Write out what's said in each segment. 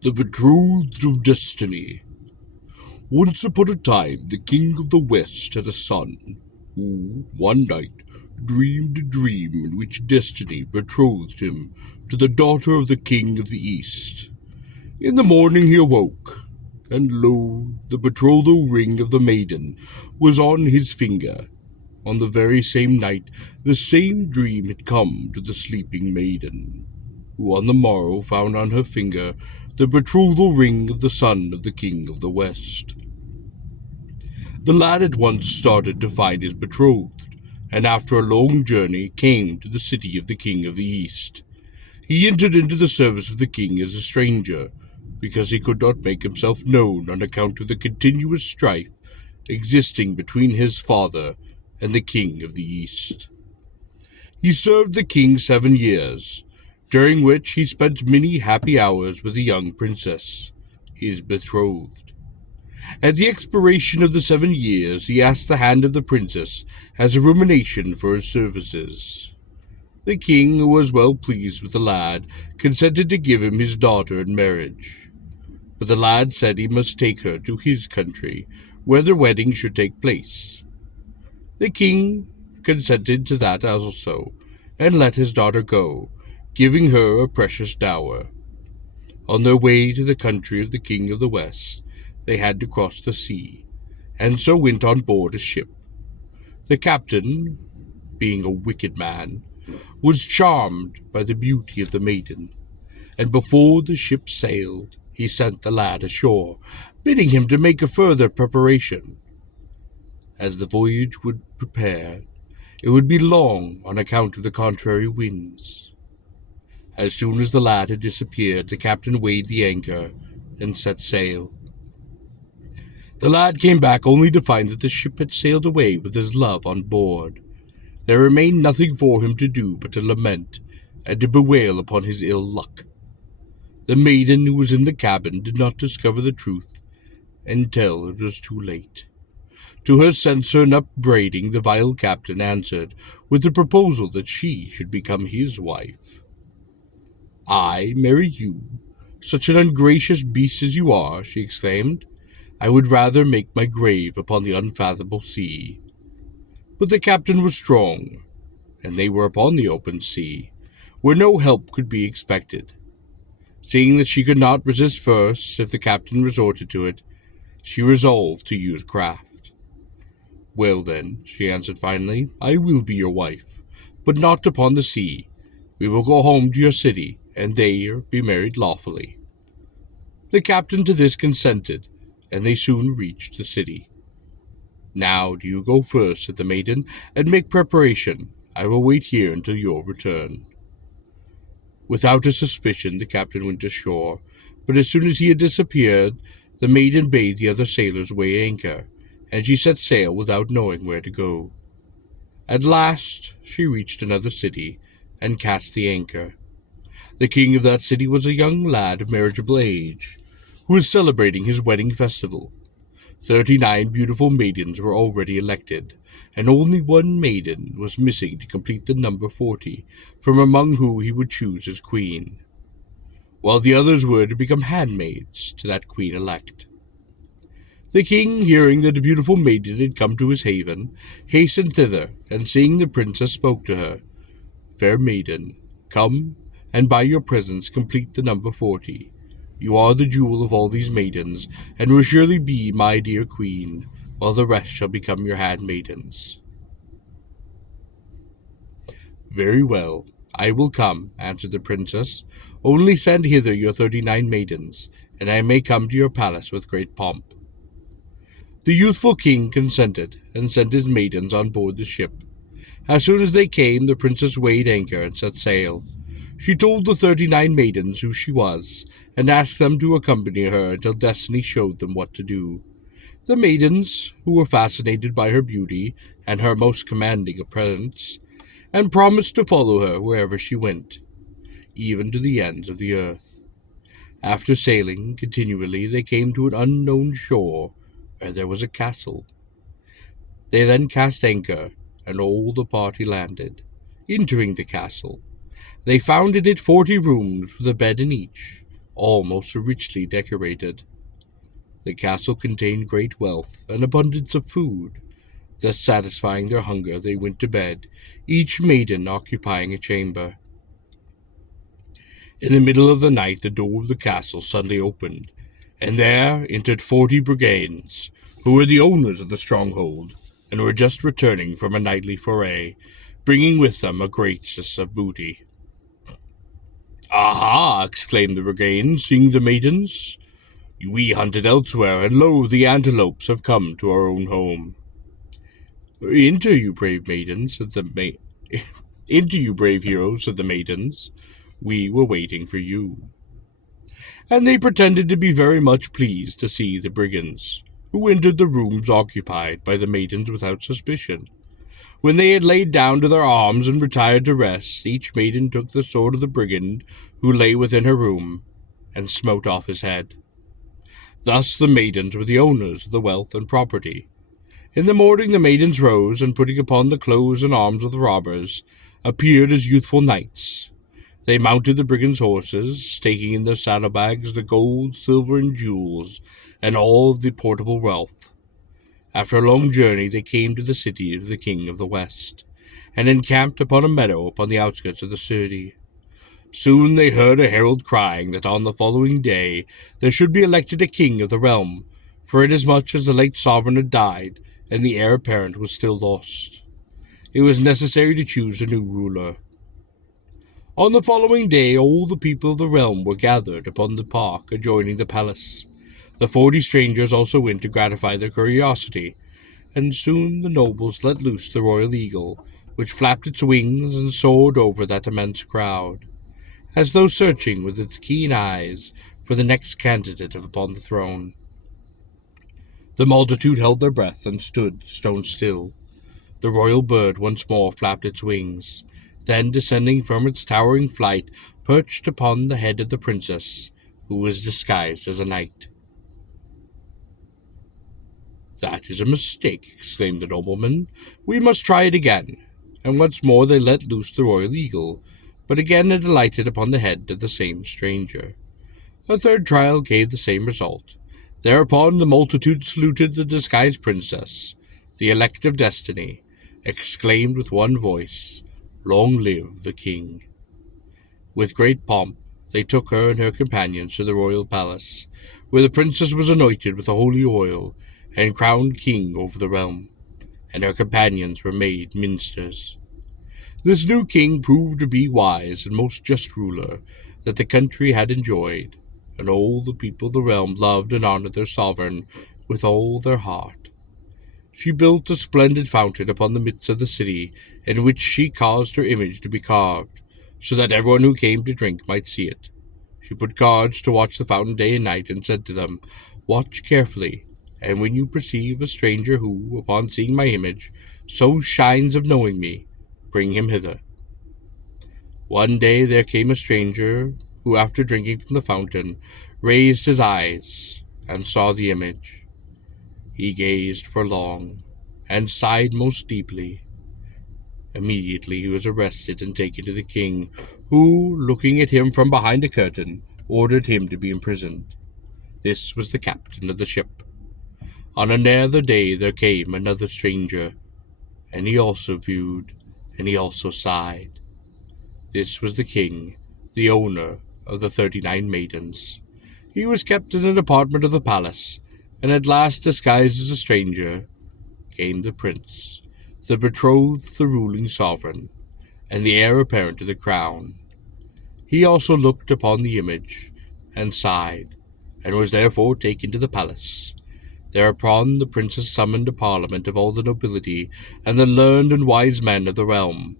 The Betrothed of Destiny. Once upon a time, the King of the West had a son, who, one night, dreamed a dream in which destiny betrothed him to the daughter of the King of the East. In the morning he awoke, and lo, the betrothal ring of the maiden was on his finger. On the very same night, the same dream had come to the sleeping maiden, who on the morrow found on her finger the betrothal ring of the son of the King of the West. The lad at once started to find his betrothed, and after a long journey came to the city of the King of the East. He entered into the service of the king as a stranger, because he could not make himself known on account of the continuous strife existing between his father and the King of the East. He served the king 7 years, during which he spent many happy hours with a young princess, his betrothed. At the expiration of the 7 years, he asked the hand of the princess as a remuneration for his services. The king, who was well pleased with the lad, consented to give him his daughter in marriage. But the lad said he must take her to his country, where their wedding should take place. The king consented to that also, and let his daughter go, giving her a precious dower. On their way to the country of the King of the West, they had to cross the sea, and so went on board a ship. The captain, being a wicked man, was charmed by the beauty of the maiden, and before the ship sailed, he sent the lad ashore, bidding him to make a further preparation. As the voyage would prepare, it would be long on account of the contrary winds. As soon as the lad had disappeared, the captain weighed the anchor and set sail. The lad came back only to find that the ship had sailed away with his love on board. There remained nothing for him to do but to lament and to bewail upon his ill luck. The maiden who was in the cabin did not discover the truth until it was too late. To her censure and upbraiding, the vile captain answered with the proposal that she should become his wife. "I marry you, such an ungracious beast as you are," she exclaimed. "I would rather make my grave upon the unfathomable sea." But the captain was strong, and they were upon the open sea, where no help could be expected. Seeing that she could not resist force if the captain resorted to it, she resolved to use craft. "Well then," she answered finally, "I will be your wife, but not upon the sea. We will go home to your city, and there be married lawfully." The captain to this consented, and they soon reached the city. "Now do you go first," said the maiden, "and make preparation. I will wait here until your return." Without a suspicion, the captain went ashore, but as soon as he had disappeared, the maiden bade the other sailors weigh anchor, and she set sail without knowing where to go. At last she reached another city, and cast the anchor. The king of that city was a young lad of marriageable age, who was celebrating his wedding festival. 39 beautiful maidens were already elected, and only one maiden was missing to complete the number 40, from among whom he would choose as queen, while the others were to become handmaids to that queen-elect. The king, hearing that a beautiful maiden had come to his haven, hastened thither, and seeing the princess, spoke to her. "Fair maiden, come, and by your presence complete the number 40. You are the jewel of all these maidens, and will surely be my dear queen, while the rest shall become your handmaidens." "Very well, I will come," answered the princess. "Only send hither your 39 maidens, and I may come to your palace with great pomp." The youthful king consented, and sent his maidens on board the ship. As soon as they came, the princess weighed anchor and set sail. She told the 39 maidens who she was, and asked them to accompany her until destiny showed them what to do. The maidens, who were fascinated by her beauty and her most commanding appearance, and promised to follow her wherever she went, even to the ends of the earth. After sailing continually, they came to an unknown shore, where there was a castle. They then cast anchor, and all the party landed. Entering the castle, they found in it 40 rooms with a bed in each, all most richly decorated. The castle contained great wealth and abundance of food. Thus satisfying their hunger, they went to bed, each maiden occupying a chamber. In the middle of the night, the door of the castle suddenly opened, and there entered 40 brigands, who were the owners of the stronghold, and were just returning from a nightly foray, bringing with them a great cess of booty. "Aha!" exclaimed the brigands, seeing the maidens. "We hunted elsewhere, and lo, the antelopes have come to our own home." "Enter, you brave maidens," said the "Enter, you brave heroes," said the maidens. "We were waiting for you." And they pretended to be very much pleased to see the brigands, who entered the rooms occupied by the maidens without suspicion. When they had laid down to their arms and retired to rest, each maiden took the sword of the brigand who lay within her room, and smote off his head. Thus the maidens were the owners of the wealth and property. In the morning the maidens rose, and putting upon the clothes and arms of the robbers, appeared as youthful knights. They mounted the brigands' horses, taking in their saddlebags the gold, silver, and jewels, and all the portable wealth. After a long journey they came to the city of the King of the West, and encamped upon a meadow upon the outskirts of the city. Soon they heard a herald crying that on the following day there should be elected a king of the realm, for inasmuch as the late sovereign had died, and the heir apparent was still lost. It was necessary to choose a new ruler. On the following day all the people of the realm were gathered upon the park adjoining the palace. The 40 strangers also went to gratify their curiosity, and soon the nobles let loose the royal eagle, which flapped its wings and soared over that immense crowd, as though searching with its keen eyes for the next candidate upon the throne. The multitude held their breath and stood stone still. The royal bird once more flapped its wings, then, descending from its towering flight, perched upon the head of the princess, who was disguised as a knight. "That is a mistake," exclaimed the nobleman. "We must try it again." And once more they let loose the royal eagle, but again it alighted upon the head of the same stranger. A third trial gave the same result. Thereupon the multitude saluted the disguised princess, the elect of destiny, exclaimed with one voice, "Long live the king!" With great pomp they took her and her companions to the royal palace, where the princess was anointed with the holy oil and crowned king over the realm, and her companions were made ministers. This new king proved to be wise and most just ruler that the country had enjoyed, and all the people of the realm loved and honored their sovereign with all their heart. She built a splendid fountain upon the midst of the city, in which she caused her image to be carved, so that everyone who came to drink might see it. She put guards to watch the fountain day and night, and said to them, "Watch carefully, and when you perceive a stranger who, upon seeing my image, so shines of knowing me, bring him hither." One day there came a stranger, who, after drinking from the fountain, raised his eyes and saw the image. He gazed for long, and sighed most deeply. Immediately he was arrested and taken to the king, who, looking at him from behind a curtain, ordered him to be imprisoned. This was the captain of the ship. On another day there came another stranger, and he also viewed, and he also sighed. This was the king, the owner of the 39 maidens. He was kept in an apartment of the palace, and at last, disguised as a stranger, came the prince, the betrothed of the ruling sovereign, and the heir apparent to the crown. He also looked upon the image, and sighed, and was therefore taken to the palace. Thereupon the princess summoned a parliament of all the nobility and the learned and wise men of the realm.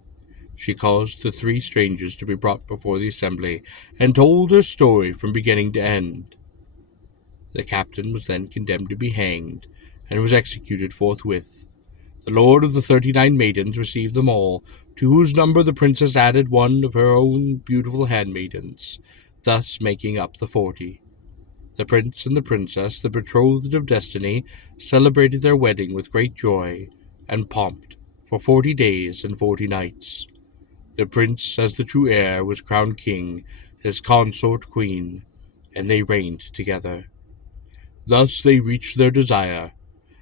She caused the 3 strangers to be brought before the assembly, and told her story from beginning to end. The captain was then condemned to be hanged, and was executed forthwith. The lord of the 39 maidens received them all, to whose number the princess added one of her own beautiful handmaidens, thus making up the 40. The prince and the princess, the betrothed of destiny, celebrated their wedding with great joy and pomp for 40 days and 40 nights. The prince, as the true heir, was crowned king, his consort queen, and they reigned together. Thus they reached their desire,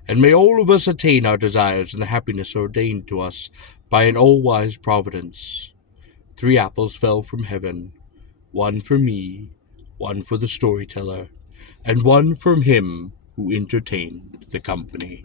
and may all of us attain our desires and the happiness ordained to us by an all-wise providence. 3 apples fell from heaven, 1 for me, 1 for the storyteller, and 1 from him who entertained the company.